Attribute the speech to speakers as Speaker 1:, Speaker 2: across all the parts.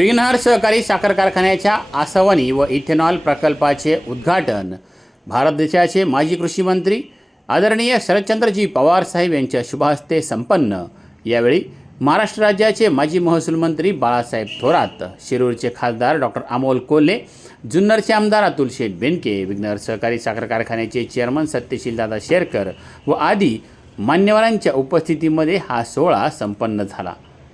Speaker 1: विघ्नहर सहकारी साखर कारखान्याच्या आसवनी व इथेनॉल प्रकल्पाचे उद्घाटन. भारत देशाचे माजी कृषी मंत्री आदरणीय शरदचंद्रजी पवार साहेब यांच्या शुभहस्ते संपन्न. यावेळी महाराष्ट्र राज्याचे माजी महसूल मंत्री बाळासाहेब थोरात शिरूरचे खासदार डॉक्टर अमोल कोल्हे जुन्नरचे आमदार अतुल शेठ बेनके विघ्नहर सहकारी साखर कारखान्याचे चेअरमन सत्यशील दादा शेरकर व आदी मान्यवरांच्या उपस्थितीमध्ये हा सोहळा संपन्न झाला.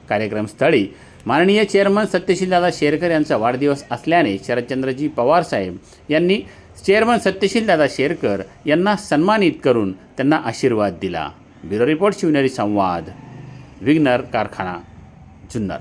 Speaker 1: कार्यक्रमस्थळी माननीय चेअरमन सत्यशीलदादा शेरकर यांचा वाढदिवस असल्याने शरदचंद्रजी पवार साहेब यांनी चेअरमन सत्यशीलदादा शेरकर यांना सन्मानित करून त्यांना आशीर्वाद दिला. ब्युरो रिपोर्ट शिवनेरी संवाद विग्नर कारखाना जुन्नर.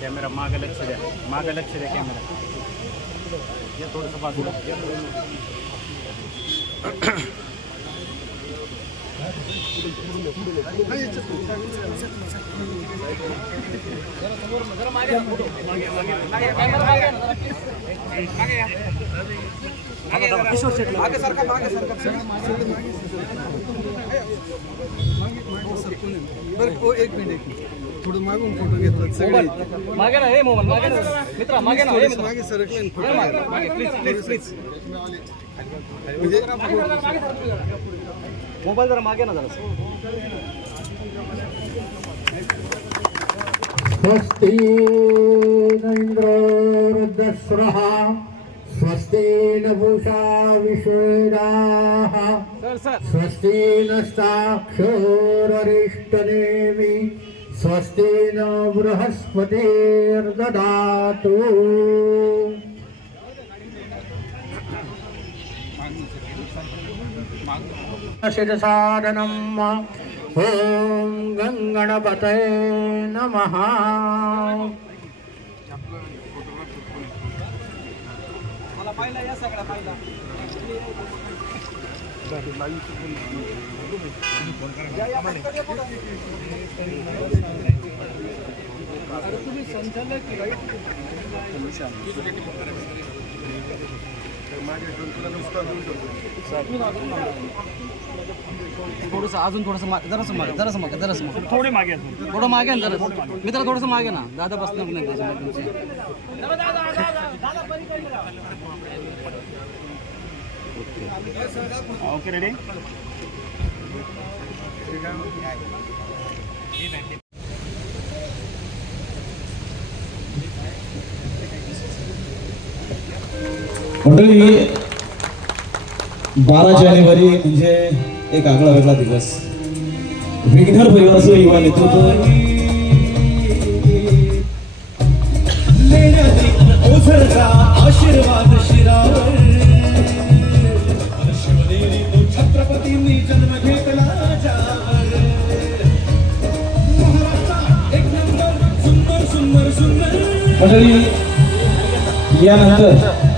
Speaker 1: कॅमेरा मागे लक्ष द्या. मागे लक्ष द्या कॅमेरा थोडंसं बाजूला.
Speaker 2: बरं एक मिनिट एक मिनिट थोडं मागून फोटो घेतला सगळे.
Speaker 3: मागे ना हे मोबाईल मागे ना. मित्रा मागे ना हे मित्रा.
Speaker 2: मागे सरकले फोटो घ्या.
Speaker 3: मागे प्लीज प्लीज प्लीज
Speaker 2: म्हणजे
Speaker 3: मोबाईल जरा मागे ना जरा.
Speaker 4: स्वस्ति न इन्द्रो रुद्रस्रः स्वस्ति न पूषा विश्वेदाः
Speaker 3: सर सर.
Speaker 4: स्वस्ति नस्ताक्षोररिष्टनेमि स्वस्ति न बृहस्पतिर्ददातु। शिरसादनम् ॐ गङ्गणपतये नमः।
Speaker 3: थोडस अजून थोडस जरासं मागे जरासं मागे जरासं मागे
Speaker 5: थोडे मागे
Speaker 3: थोडं मागे ना जरा मित्र थोडंसं मागे ना. दादा बसणार नाही त्याच्यामध्ये तुमचे.
Speaker 5: ओके रेडी
Speaker 6: मंडळी बारा जानेवारी म्हणजे एक आगळा वेगळा दिवस. विघ्नर परिवाराचं युवा नेतृत्व. आशीर्वाद शिरावर. छत्रपतींनी जन्म घेतला मंडळी यानंतर